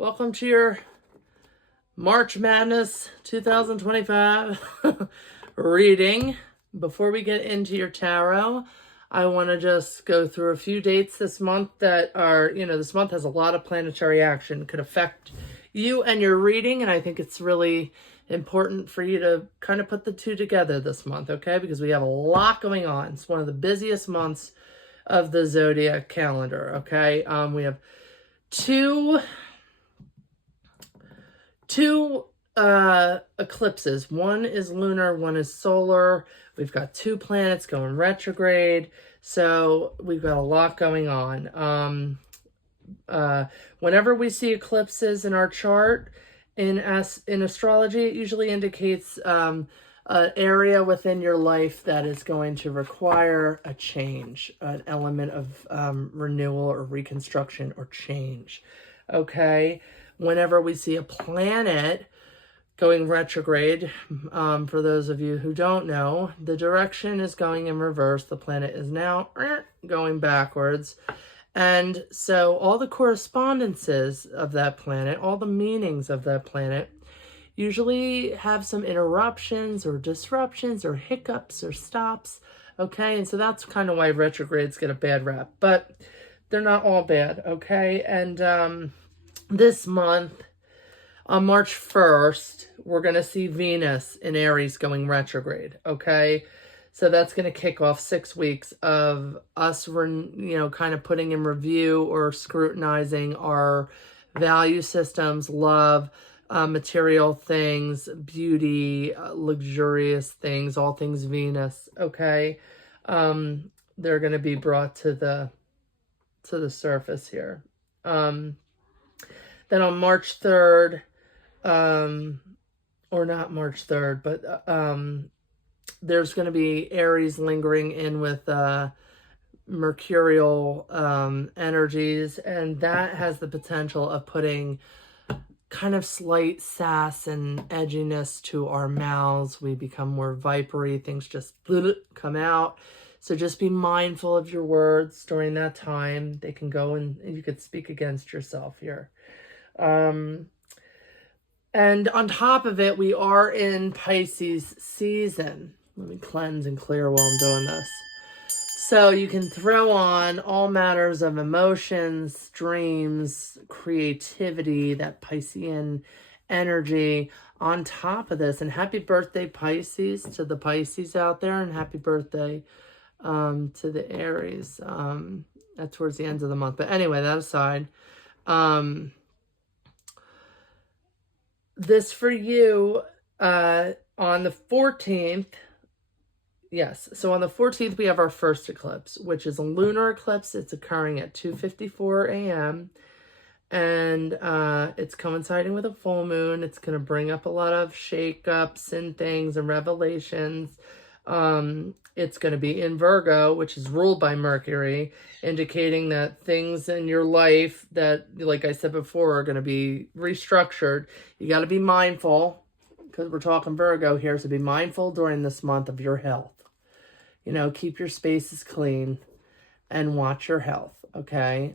Welcome to your March Madness 2025 reading. Before we get into your tarot, I want to just go through a few dates this month that are, this month has a lot of planetary action, could affect you and your reading, and I think it's really important for you to kind of put the two together this month, okay? Because we have a lot going on. It's one of the busiest months of the zodiac calendar, okay? We have two eclipses. One is lunar, one is solar. We've got two planets going retrograde, so we've got a lot going on. Whenever we see eclipses in our chart in astrology, it usually indicates an area within your life that is going to require a change, an element of renewal or reconstruction or change. Okay, whenever we see a planet going retrograde, for those of you who don't know, the direction is going in reverse. The planet is now going backwards. And so all the correspondences of that planet, all the meanings of that planet, usually have some interruptions or disruptions or hiccups or stops. Okay, and so that's kind of why retrogrades get a bad rap. But they're not all bad, okay? And this month, on March 1st, we're going to see Venus in Aries going retrograde, okay? So that's going to kick off 6 weeks of us, kind of putting in review or scrutinizing our value systems, love, material things, beauty, luxurious things, all things Venus, okay? They're going to be brought to the surface here. Then on March 3rd, or not March 3rd, but there's going to be Aries lingering in with mercurial energies, and that has the potential of putting kind of slight sass and edginess to our mouths. We become more vipery, things just come out. So just be mindful of your words during that time. They can go and you could speak against yourself here. And on top of it, we are in Pisces season. Let me cleanse and clear while I'm doing this. So you can throw on all matters of emotions, dreams, creativity, that Piscean energy on top of this. And happy birthday, Pisces, to the Pisces out there, and happy birthday to the Aries. That's towards the end of the month. But anyway, that aside, this for you on the 14th. Yes, so on the 14th, we have our first eclipse, which is a lunar eclipse. It's occurring at 2:54 a.m. And it's coinciding with a full moon. It's going to bring up a lot of shakeups and things and revelations. It's going to be in Virgo, which is ruled by Mercury, indicating that things in your life that, like I said before, are going to be restructured. You got to be mindful, because we're talking Virgo here, so be mindful during this month of your health. Keep your spaces clean and watch your health, okay?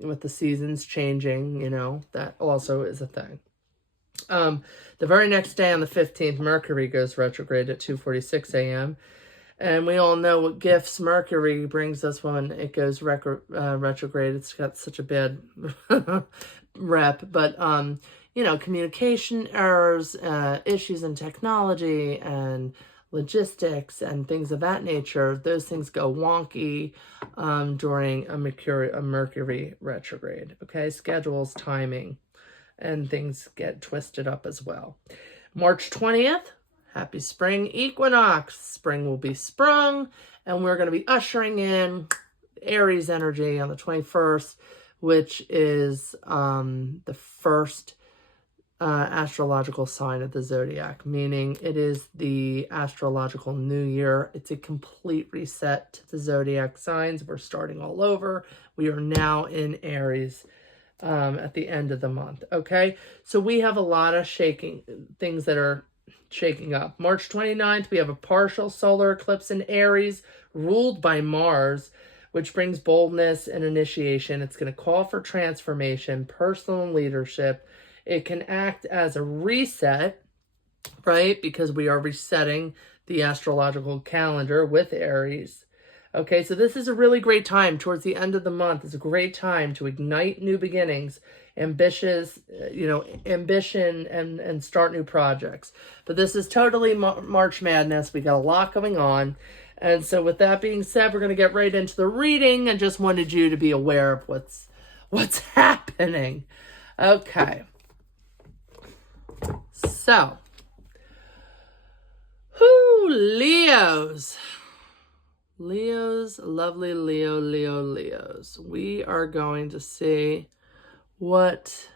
With the seasons changing, that also is a thing. The very next day on the 15th, Mercury goes retrograde at 2:46 a.m. And we all know what gifts Mercury brings us when it goes retrograde. It's got such a bad rep. But, communication errors, issues in technology and logistics and things of that nature, those things go wonky during a Mercury retrograde. Okay, schedules, timing, and things get twisted up as well. March 20th, happy spring equinox. Spring will be sprung, and we're going to be ushering in Aries energy on the 21st, which is the first astrological sign of the zodiac, meaning it is the astrological new year. It's a complete reset to the zodiac signs. We're starting all over. We are now in Aries at the end of the month. Okay, so we have a lot of things that are shaking up. March 29th, we have a partial solar eclipse in Aries ruled by Mars, which brings boldness and initiation. It's going to call for transformation, personal leadership. It can act as a reset, right? Because we are resetting the astrological calendar with Aries. Okay, so this is a really great time towards the end of the month. It's a great time to ignite new beginnings, ambitious, ambition, and start new projects. But this is totally March Madness. We got a lot going on. And so with that being said, we're going to get right into the reading. I just wanted you to be aware of what's happening. Okay. So, Leos. Leos, lovely Leos. We are going to see what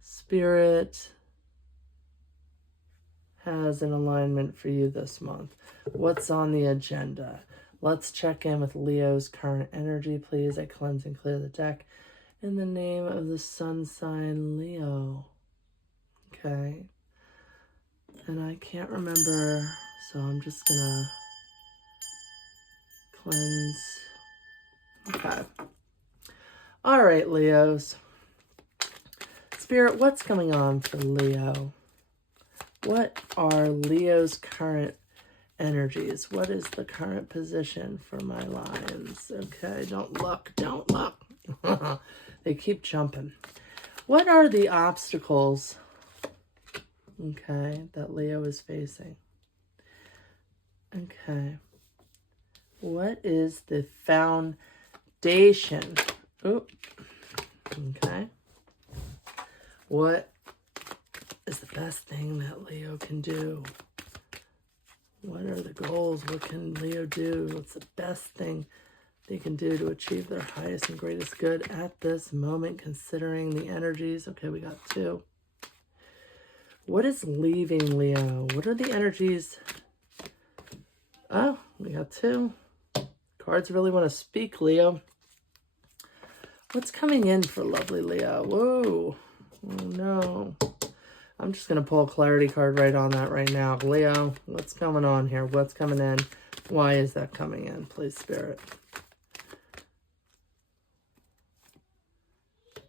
Spirit has in alignment for you this month. What's on the agenda? Let's check in with Leo's current energy, please. I cleanse and clear the deck in the name of the sun sign Leo. Okay. And I can't remember, so I'm just gonna cleanse. Okay. All right, Leos. Spirit, what's going on for Leo? What are Leo's current energies? What is the current position for my lions? Okay, don't look. They keep jumping. What are the obstacles, okay, that Leo is facing? Okay. What is the foundation? Oh, okay. What is the best thing that Leo can do? What are the goals? What can Leo do? What's the best thing they can do to achieve their highest and greatest good at this moment, considering the energies? Okay, we got 2. What is leaving Leo? What are the energies? Oh, we got 2. Cards really want to speak, Leo. What's coming in for lovely Leo? Whoa. Oh, no. I'm just going to pull a clarity card right on that right now. Leo, what's going on here? What's coming in? Why is that coming in? Please, Spirit.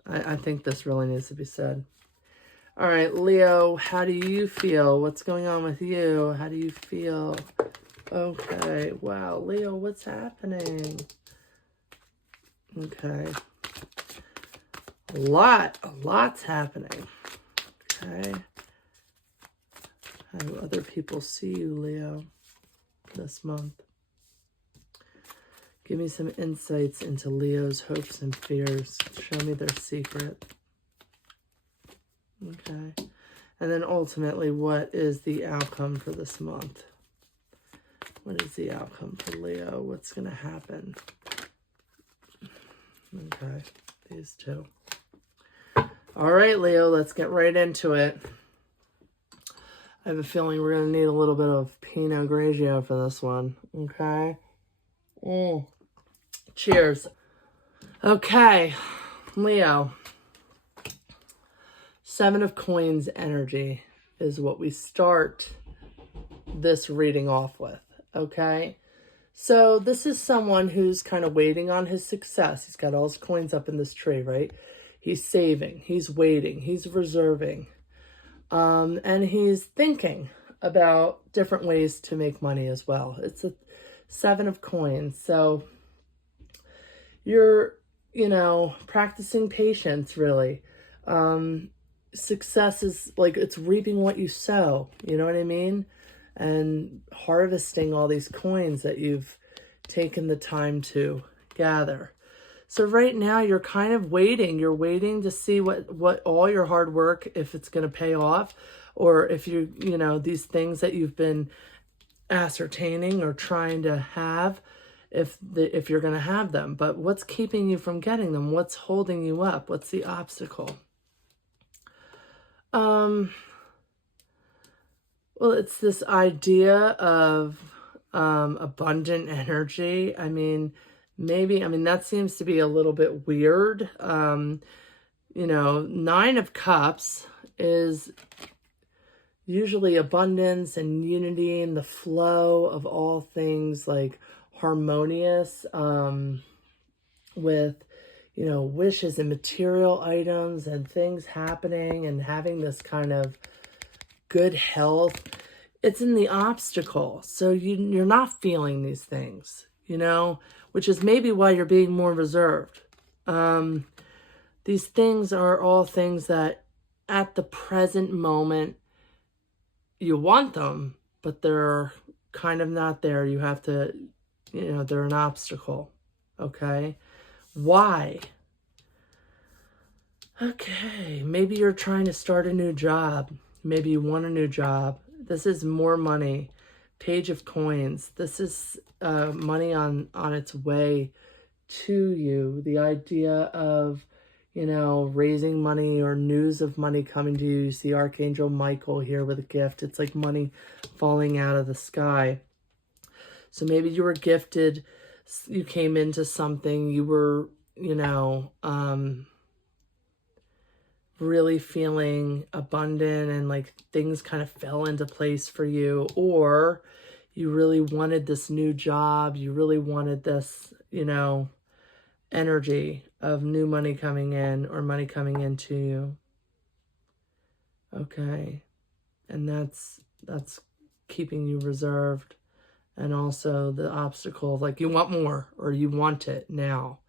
I think this really needs to be said. All right, Leo, how do you feel? What's going on with you? How do you feel? Okay, wow. Leo, what's happening? Okay. A lot's happening. Okay. How do other people see you, Leo, this month? Give me some insights into Leo's hopes and fears. Show me their secret. Okay. And then ultimately, what is the outcome for this month? What is the outcome for Leo? What's going to happen? Okay. These 2. All right, Leo, let's get right into it. I have a feeling we're going to need a little bit of Pinot Grigio for this one. Okay. Cheers. Okay, Leo. 7 of Coins energy is what we start this reading off with. Okay. So this is someone who's kind of waiting on his success. He's got all his coins up in this tree, right? He's saving, he's waiting, he's reserving, and he's thinking about different ways to make money as well. It's a 7 of Coins. So you're, practicing patience, really. Success is like, it's reaping what you sow. You know what I mean? And harvesting all these coins that you've taken the time to gather. So right now you're kind of waiting. You're waiting to see what all your hard work, if it's going to pay off, or if these things that you've been ascertaining or trying to have, if you're going to have them. But what's keeping you from getting them? What's holding you up? What's the obstacle? Well, it's this idea of abundant energy. That seems to be a little bit weird. 9 of Cups is, usually abundance and unity and the flow of all things, like harmonious, with, you know, wishes and material items and things happening and having this kind of good health. It's in the obstacle. So you're not feeling these things, you know, which is maybe why you're being more reserved. These things are all things that at the present moment you want them, but they're kind of not there. You have to, you know, they're an obstacle. Okay. Why? Okay. Maybe you're trying to start a new job. Maybe you want a new job. This is more money. Page of coins. This is money on its way to you. The idea of, you know, raising money or news of money coming to you. You see Archangel Michael here with a gift. It's like money falling out of the sky. So maybe you were gifted, you came into something, you were, you know, really feeling abundant and like things kind of fell into place for you, or you really wanted this new job, you really wanted this, you know, energy of new money coming in or money coming into you. Okay. And that's keeping you reserved. And also the obstacle, like you want more or you want it now.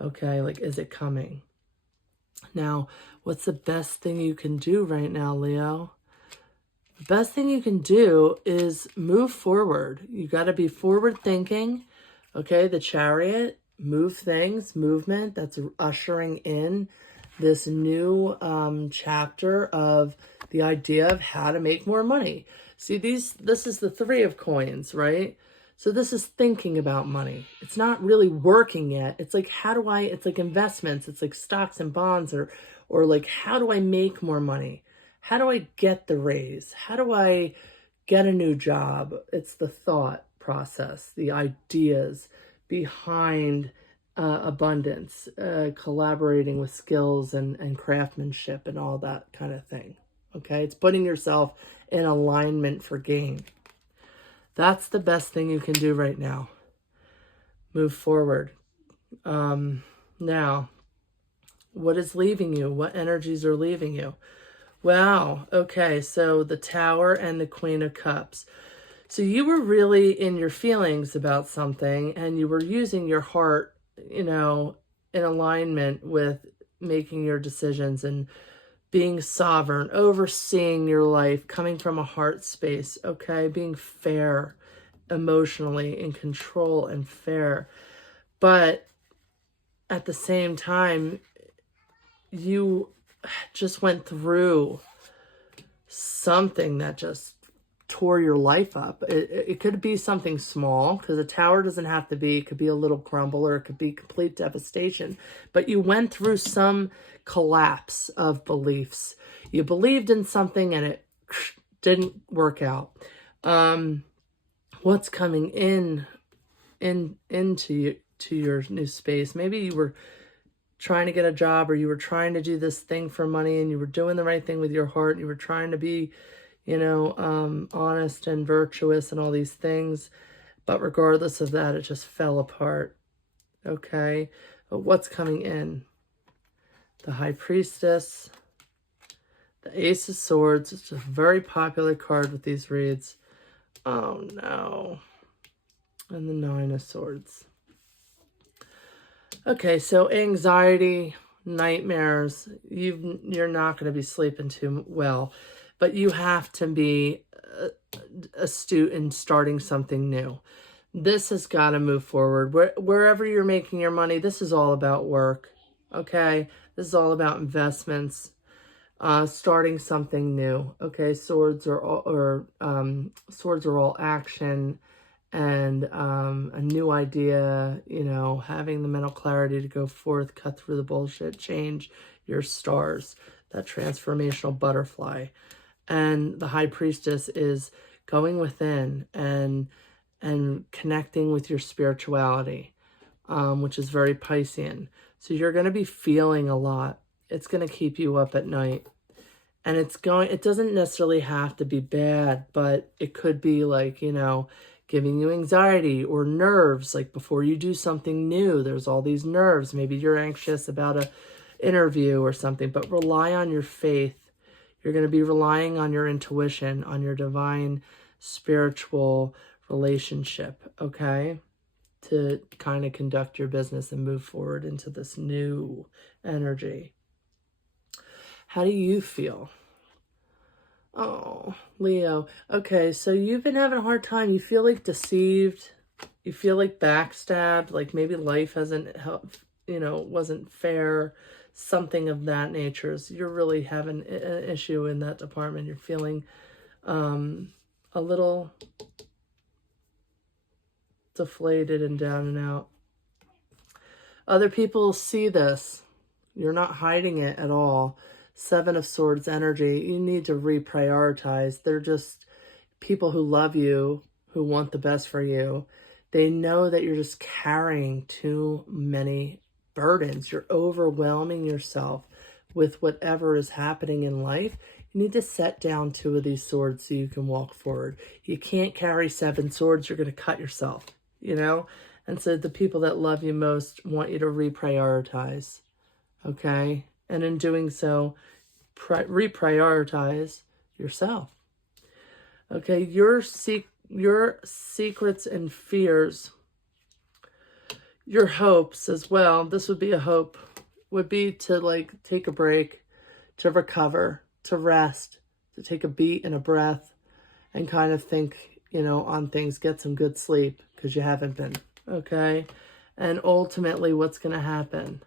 Okay. Like, is it coming? Now, what's the best thing you can do right now, Leo? The best thing you can do is move forward. You got to be forward thinking. Okay. The Chariot. Move things, movement, that's ushering in this new chapter of the idea of how to make more money. See, this is the Three of Coins, right? So this is thinking about money. It's not really working yet. It's like, it's like investments. It's like stocks and bonds, or like, how do I make more money? How do I get the raise? How do I get a new job? It's the thought process, the ideas behind abundance, collaborating with skills and craftsmanship and all that kind of thing. Okay, it's putting yourself in alignment for gain. That's the best thing you can do right now. Move forward. Now, what is leaving you? What energies are leaving you? Wow. Okay, so the Tower and the Queen of Cups. So you were really in your feelings about something and you were using your heart, you know, in alignment with making your decisions and being sovereign, overseeing your life, coming from a heart space, okay? Being fair emotionally, in control and fair. But at the same time, you just went through something that just tore your life up. It could be something small, because a tower doesn't have to be, it could be a little crumble, or it could be complete devastation. But you went through some collapse of beliefs. You believed in something and it didn't work out. What's coming into your new space? Maybe you were trying to get a job, or you were trying to do this thing for money, and you were doing the right thing with your heart. You were trying to be, you know, honest and virtuous and all these things. But regardless of that, it just fell apart. Okay. But what's coming in? The High Priestess, the Ace of Swords. It's a very popular card with these reads. Oh no. And the Nine of Swords. Okay, so anxiety, nightmares, you're not going to be sleeping too well, but you have to be astute in starting something new. This has got to move forward. Wherever you're making your money, this is all about work, okay? This is all about investments, starting something new, okay? Swords are all action and a new idea, you know, having the mental clarity to go forth, cut through the bullshit, change your stars, that transformational butterfly. And the High Priestess is going within and connecting with your spirituality, which is very Piscean. So you're going to be feeling a lot. It's going to keep you up at night. And it doesn't necessarily have to be bad, but it could be like, giving you anxiety or nerves. Like before you do something new, there's all these nerves. Maybe you're anxious about a interview or something, but rely on your faith. You're going to be relying on your intuition, on your divine spiritual relationship, okay? To kind of conduct your business and move forward into this new energy. How do you feel? Oh, Leo. Okay, so you've been having a hard time. You feel like deceived. You feel like backstabbed. Like maybe life hasn't helped, wasn't fair. Something of that nature. So you're really having an issue in that department. You're feeling a little deflated and down and out. Other people see this. You're not hiding it at all. 7 of Swords energy. You need to reprioritize. They're just people who love you, who want the best for you. They know that you're just carrying too many burdens. You're overwhelming yourself with whatever is happening in life. You need to set down 2 of these swords so you can walk forward. You can't carry 7 swords. You're going to cut yourself, And so the people that love you most want you to reprioritize, okay? And in doing so, reprioritize yourself. Okay, your secrets and fears, your hopes as well. This would be a hope, would be to take a break, to recover, to rest, to take a beat and a breath and kind of think, on things, get some good sleep because you haven't been, okay? And ultimately what's going to happen?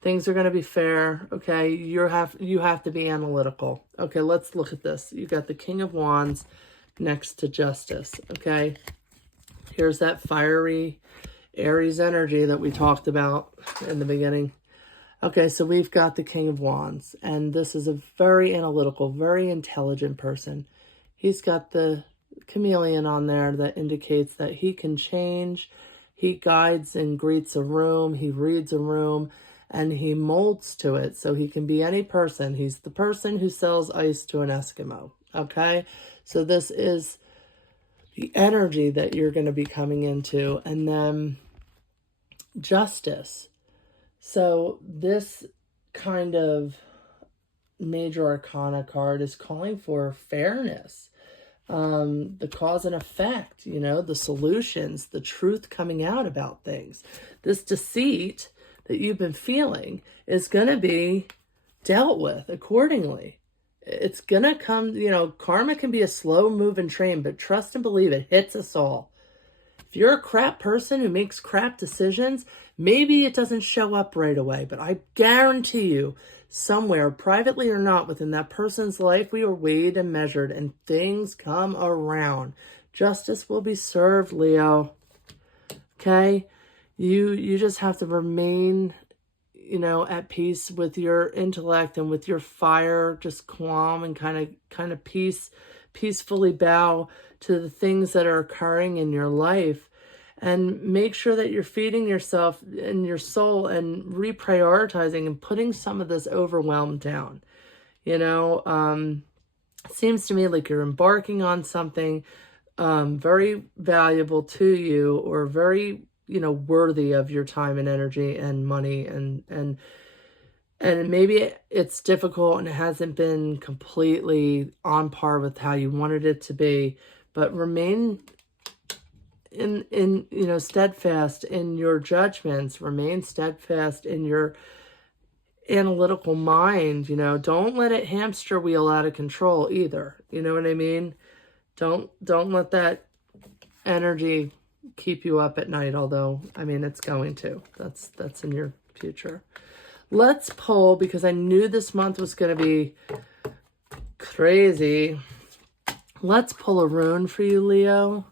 Things are going to be fair, okay? You have to be analytical. Okay, let's look at this. You got the King of Wands next to Justice, okay? Here's that fiery Aries energy that we talked about in the beginning. Okay, so we've got the King of Wands, and this is a very analytical, very intelligent person. He's got the chameleon on there that indicates that he can change. He guides and greets a room. He reads a room. And he molds to it, so he can be any person. He's the person who sells ice to an Eskimo, okay? So this is the energy that you're going to be coming into. And then Justice. So this kind of major arcana card is calling for fairness, the cause and effect, the solutions, the truth coming out about things. This deceit that you've been feeling is going to be dealt with accordingly. It's going to come, karma can be a slow moving train, but trust and believe it hits us all. If you're a crap person who makes crap decisions, maybe it doesn't show up right away, but I guarantee you somewhere, privately or not, within that person's life, we are weighed and measured and things come around. Justice will be served, Leo. Okay? You just have to remain, at peace with your intellect and with your fire, just calm and kind of peacefully bow to the things that are occurring in your life, and make sure that you're feeding yourself and your soul and reprioritizing and putting some of this overwhelm down. It seems to me like you're embarking on something very valuable to you, or very worthy of your time and energy and money, and maybe it's difficult and it hasn't been completely on par with how you wanted it to be, but remain in steadfast in your judgments, remain steadfast in your analytical mind. Don't let it hamster wheel out of control either. You know what I mean? Don't let that energy keep you up at night, although it's going to. That's in your future. Let's pull, because I knew this month was going to be crazy. Let's pull a rune for you, Leo.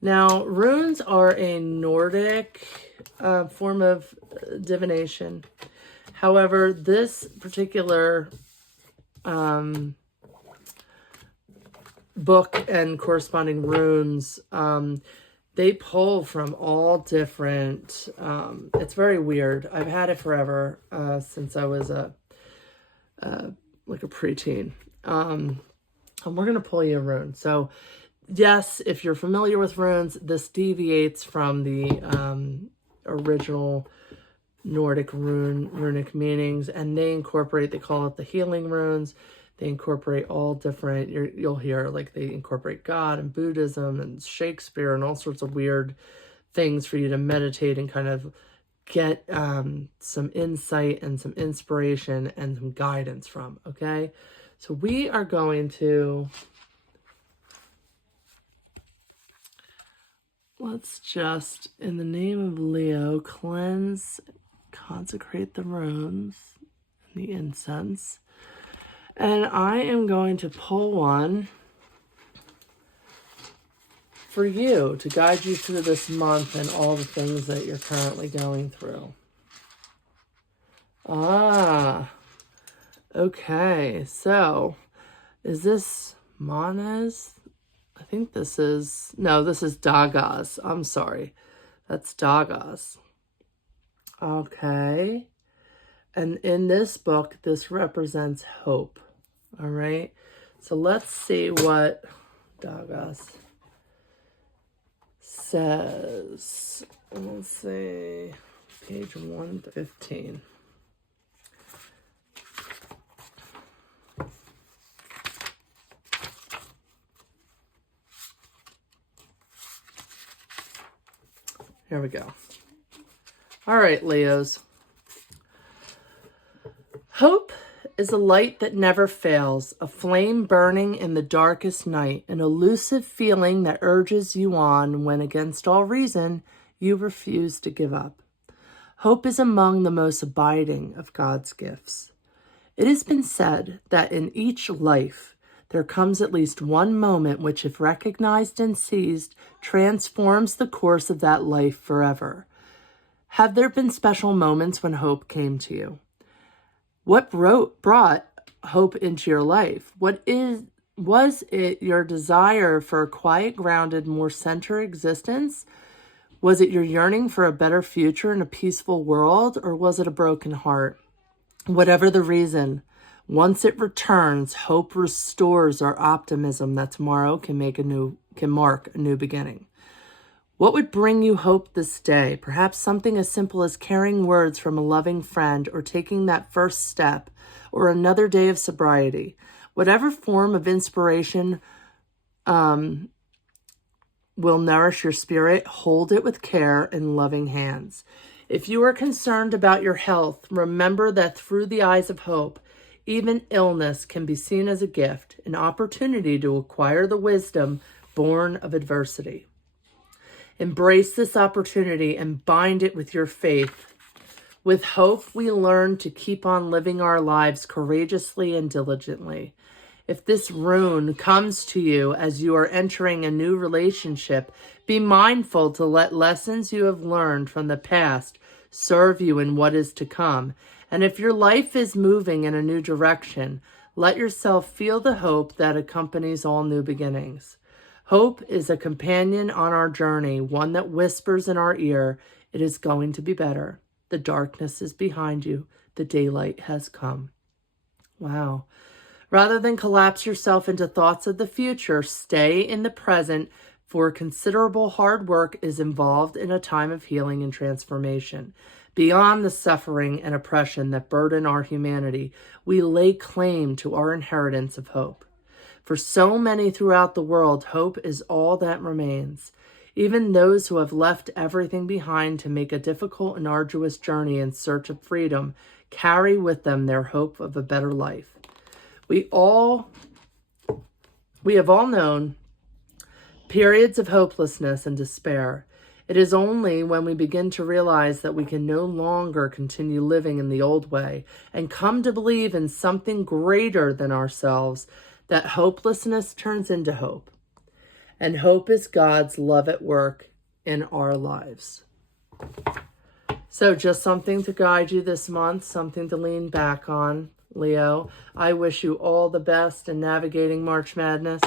Now, runes are a Nordic form of divination. However, this particular book and corresponding runes, they pull from all different, it's very weird. I've had it forever, since I was like a preteen. And we're going to pull you a rune. So yes, if you're familiar with runes, this deviates from the original Nordic runic meanings, and they call it the healing runes. They incorporate all different, you'll hear like they incorporate God and Buddhism and Shakespeare and all sorts of weird things for you to meditate and kind of get some insight and some inspiration and some guidance from, okay? So we are going to, let's just, in the name of Leo, cleanse, consecrate the runes and the incense. And I am going to pull one for you to guide you through this month and all the things that you're currently going through. Okay. So, is this Manes? I think this is, no, this is Dagas. I'm sorry. That's Dagas. Okay. And in this book, this represents hope. All right. So let's see what Dagas says. Let's see. Page 115. Here we go. All right, Leos. Hope is a light that never fails, a flame burning in the darkest night, an elusive feeling that urges you on when, against all reason, you refuse to give up. Hope is among the most abiding of God's gifts. It has been said that in each life, there comes at least one moment which, if recognized and seized, transforms the course of that life forever. Have there been special moments when hope came to you? What brought hope into your life? Was it your desire for a quiet, grounded, more centered existence? Was it your yearning for a better future in a peaceful world, or was it a broken heart? Whatever the reason, once it returns, hope restores our optimism that tomorrow can mark a new beginning. What would bring you hope this day? Perhaps something as simple as carrying words from a loving friend, or taking that first step, or another day of sobriety. Whatever form of inspiration will nourish your spirit, hold it with care and loving hands. If you are concerned about your health, remember that through the eyes of hope, even illness can be seen as a gift, an opportunity to acquire the wisdom born of adversity. Embrace this opportunity and bind it with your faith. With hope, we learn to keep on living our lives courageously and diligently. If this rune comes to you as you are entering a new relationship, be mindful to let lessons you have learned from the past serve you in what is to come. And if your life is moving in a new direction, let yourself feel the hope that accompanies all new beginnings. Hope is a companion on our journey, one that whispers in our ear, it is going to be better. The darkness is behind you. The daylight has come. Wow. Rather than collapse yourself into thoughts of the future, stay in the present, for considerable hard work is involved in a time of healing and transformation. Beyond the suffering and oppression that burden our humanity, we lay claim to our inheritance of hope. For so many throughout the world, hope is all that remains. Even those who have left everything behind to make a difficult and arduous journey in search of freedom carry with them their hope of a better life. We have all known periods of hopelessness and despair. It is only when we begin to realize that we can no longer continue living in the old way and come to believe in something greater than ourselves that hopelessness turns into hope. And hope is God's love at work in our lives. So just something to guide you this month, something to lean back on, Leo. I wish you all the best in navigating March Madness.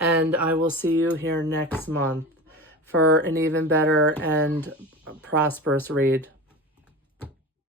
And I will see you here next month for an even better and prosperous read.